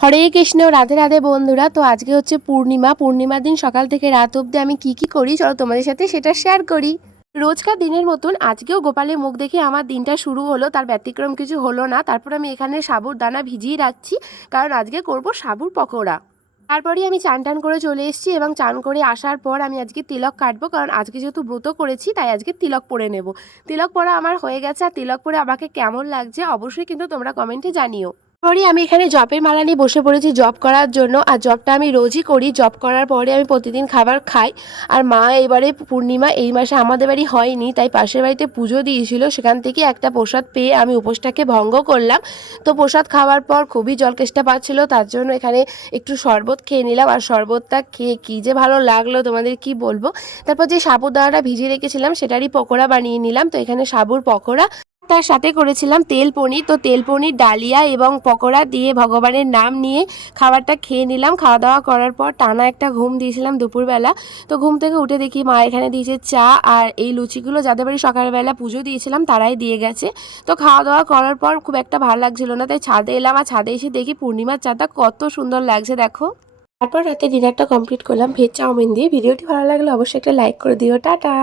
হরে কৃষ্ণ, রাধে রাধে বন্ধুরা। তো আজকে হচ্ছে পূর্ণিমার দিন সকাল থেকে রাত অবধি আমি কি করি চলো তোমাদের সাথে সেটা শেয়ার করি। রোজকার দিনের মতন আজকেও গোপালের মুখ দেখে আমার দিনটা শুরু হলো, তার ব্যতিক্রম কিছু হলো না। তারপর আমি এখানে সাবুর দানা ভিজিয়ে রাখছি, কারণ আজকে করব সাবুর পকোড়া। তারপরে আমি চান টান করে চলে এসেছি এবং চান করে আসার পর আমি আজকে তিলক কাটবো, কারণ আজকে যেহেতু ব্রত করেছি তাই আজকে তিলক পরে নেব। তিলক পরা আমার হয়ে গেছে, আর তিলক পরে আমাকে কেমন লাগছে অবশ্যই কিন্তু তোমরা কমেন্টে জানিও। পরে আমি এখানে জপের মালা নিয়ে বসে পড়েছি জপ করার জন্য। আর জপটা আমি রোজই করি, জপ করার পরে আমি প্রতিদিন খাবার খাই। আর মা এবারে পূর্ণিমা এই মাসে আমাদের বাড়ি হয়নি, তাই পাশের বাড়িতে পুজো দিয়েছিল, সেখান থেকে একটা প্রসাদ পেয়ে আমি উপোসটাকে ভঙ্গ করলাম। তো প্রসাদ খাওয়ার পর খুবই জলকেষ্টা পাচ্ছিল, তার জন্য এখানে একটু শরবত খেয়ে নিলাম। আর শরবতটা খেয়ে কী যে ভালো লাগলো তোমাদের কি বলবো। তারপর যে সাবুদানাটা ভিজিয়ে রেখেছিলাম সেটারই পকোড়া বানিয়ে নিলাম। তো এখানে সাবুর পকোড়া, তার সাথে করেছিলাম তেল পনির। তো তেল পনির, ডালিয়া এবং পকোড়া দিয়ে ভগবানের নাম নিয়ে খাবারটা খেয়ে নিলাম। খাওয়া দাওয়া করার পর টানা একটা ঘুম দিয়েছিলাম দুপুরবেলা। তো ঘুম থেকে উঠে দেখি মা এখানে দিয়েছে চা, আর এই লুচিগুলো যাদের বাড়ি সকালবেলা পুজো দিয়েছিলাম তারাই দিয়ে গেছে। তো খাওয়া দাওয়া করার পর খুব একটা ভালো লাগছিল না, তাই ছাদে এলাম। আর ছাদে এসে দেখি পূর্ণিমার চাঁদটা কত সুন্দর লাগছে দেখো। তারপর রাতে ডিনারটা কমপ্লিট করলাম ভেজ চাউমিন দিয়ে। ভিডিওটি ভালো লাগলে অবশ্যই একটা লাইক করে দিও। টাটা।